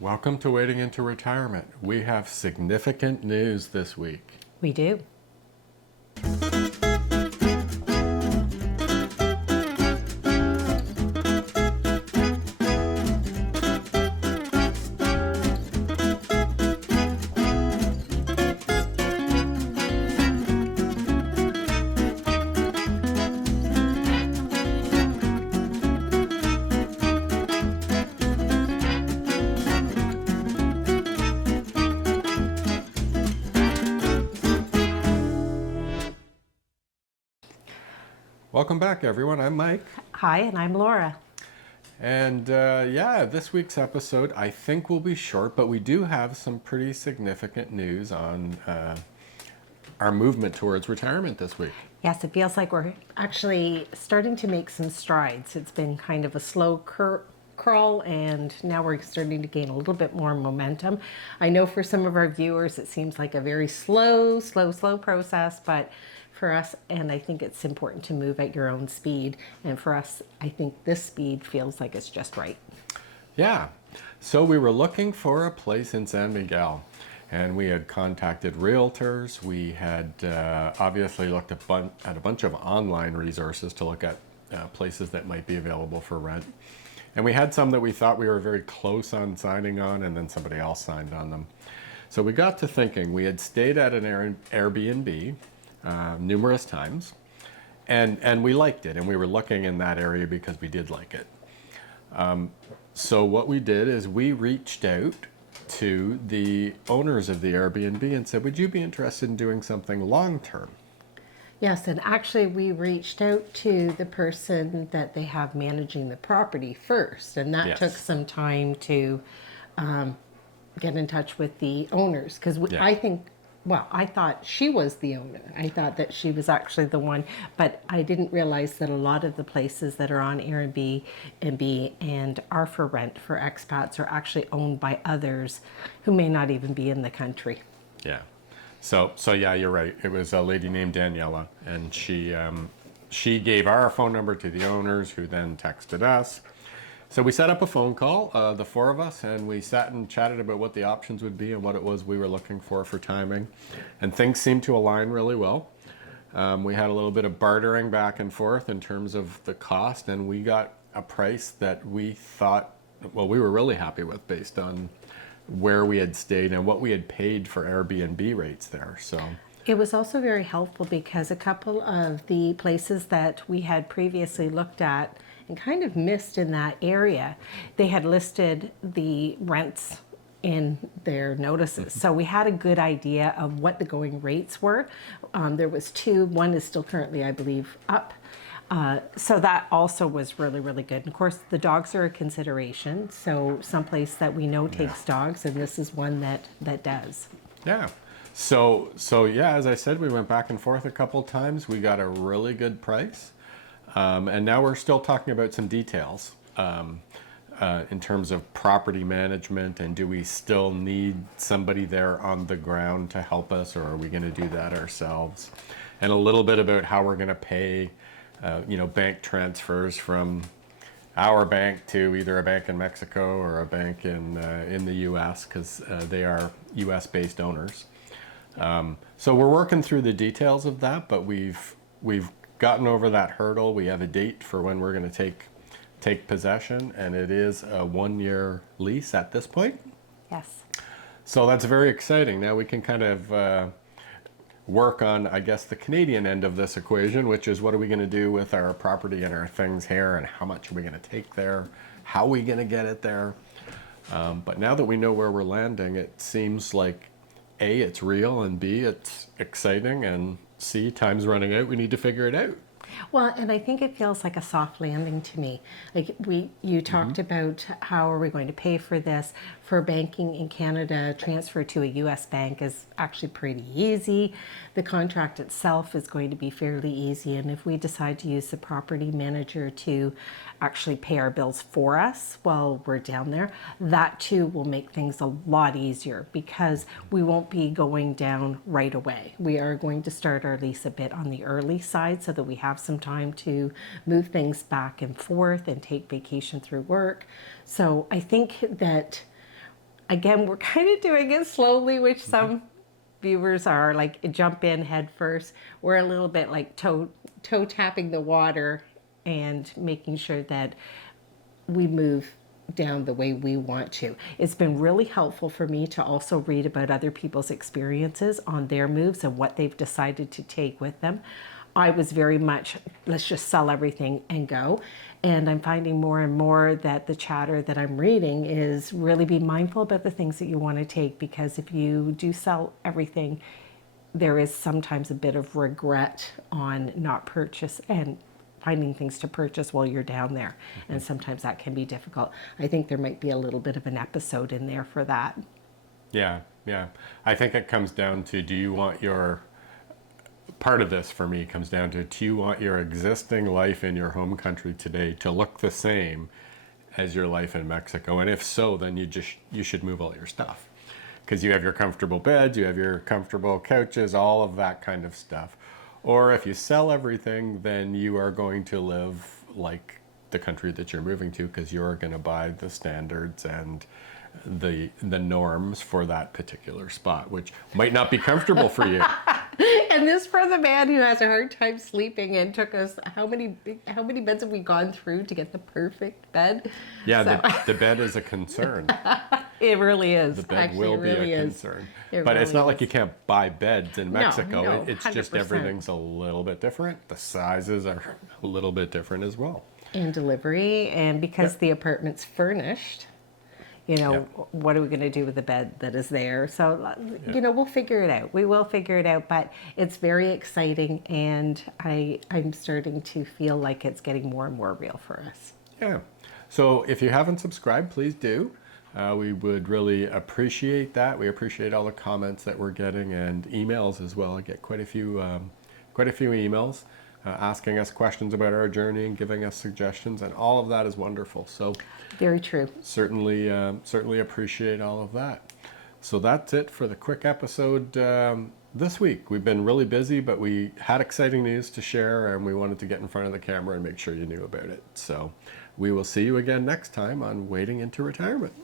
Welcome to Wading into Retirement. We have significant news this week. We do. Welcome back, everyone. I'm Mike. Hi, and I'm Laura. And this week's episode I think will be short, but we do have some pretty significant news on our movement towards retirement this week. Yes, it feels like we're actually starting to make some strides. It's been kind of a slow crawl, and now we're starting to gain a little bit more momentum. I know for some of our viewers it seems like a very slow process, but for us, and I think it's important to move at your own speed, and for us, I think this speed feels like it's just right. Yeah, so we were looking for a place in San Miguel, and we had contacted realtors. We had obviously looked at a bunch of online resources to look at places that might be available for rent. And we had some that we thought we were very close on signing on, and then somebody else signed on them. So we got to thinking. We had stayed at an Airbnb numerous times, and we liked it, and we were looking in that area because we did like it. So what we did is we reached out to the owners of the Airbnb and said, would you be interested in doing something long-term? Yes, and actually we reached out to the person that they have managing the property first, and that Yes. took some time to get in touch with the owners, because I thought she was the owner. I thought that she was actually the one, but I didn't realize that a lot of the places that are on Airbnb and are for rent for expats are actually owned by others who may not even be in the country. Yeah. So yeah, you're right. It was a lady named Daniela, and she gave our phone number to the owners, who then texted us. So we set up a phone call, the four of us, and we sat and chatted about what the options would be and what it was we were looking for timing. And things seemed to align really well. We had a little bit of bartering back and forth in terms of the cost, and we got a price that we thought, we were really happy with based on where we had stayed and what we had paid for Airbnb rates there. So it was also very helpful because a couple of the places that we had previously looked at and kind of missed in that area, they had listed the rents in their notices. So we had a good idea of what the going rates were. There was two. One is still currently, I believe, up. So that also was really, really good. And of course, the dogs are a consideration. So someplace that we know takes dogs, and this is one that does. yeah. So yeah, as I said, we went back and forth a couple times. We got a really good price. And now we're still talking about some details in terms of property management, and do we still need somebody there on the ground to help us, or are we going to do that ourselves? And a little bit about how we're going to pay, bank transfers from our bank to either a bank in Mexico or a bank in the U.S., because they are U.S.-based owners. So we're working through the details of that, but we've gotten over that hurdle. We have a date for when we're going to take possession, and it is a 1-year lease at this point. Yes. So that's very exciting. Now we can kind of work on, I guess, the Canadian end of this equation, which is what are we going to do with our property and our things here, and how much are we going to take there? How are we going to get it there? But now that we know where we're landing, it seems like A, it's real, and B, it's exciting, and C, time's running out. We need to figure it out. Well, and I think it feels like a soft landing to me. Like you talked about how are we going to pay for this. For banking in Canada, transfer to a U.S. bank is actually pretty easy. The contract itself is going to be fairly easy. And if we decide to use the property manager to actually pay our bills for us while we're down there, that too will make things a lot easier because we won't be going down right away. We are going to start our lease a bit on the early side so that we have some time to move things back and forth and take vacation through work. So I think that again, we're kind of doing it slowly, which some viewers are like jump in head first. We're a little bit like toe tapping the water and making sure that we move down the way we want to. It's been really helpful for me to also read about other people's experiences on their moves and what they've decided to take with them. I was very much, let's just sell everything and go. And I'm finding more and more that the chatter that I'm reading is really be mindful about the things that you want to take, because if you do sell everything, there is sometimes a bit of regret on not purchase and finding things to purchase while you're down there. And sometimes that can be difficult. I think there might be a little bit of an episode in there for that. Yeah, yeah. I think it comes down to, do you want your, part of this for me comes down to, do you want your existing life in your home country today to look the same as your life in Mexico? And if so, then you should move all your stuff, because you have your comfortable beds, you have your comfortable couches, all of that kind of stuff. Or if you sell everything, then you are going to live like the country that you're moving to, because you're going to buy the standards and the norms for that particular spot, which might not be comfortable for you. And this for the man who has a hard time sleeping, and took us, how many beds have we gone through to get the perfect bed? Yeah, So, the bed is a concern. it really is. The bed Actually, will it be really a is. concern. It But it's really not like is. you can't buy beds in Mexico. no, It's just 100%. everything's a little bit different. The sizes are a little bit different as well. And delivery, and because the apartment's furnished, what are we going to do with the bed that is there? So, we'll figure it out. We will figure it out, but it's very exciting, and I'm starting to feel like it's getting more and more real for us. Yeah. So if you haven't subscribed, please do. We would really appreciate that. We appreciate all the comments that we're getting, and emails as well. I get quite a few emails asking us questions about our journey and giving us suggestions, and all of that is wonderful. So Very true. certainly appreciate all of that. So that's it for the quick episode this week. We've been really busy, but we had exciting news to share, and we wanted to get in front of the camera and make sure you knew about it. So we will see you again next time on Wading into Retirement.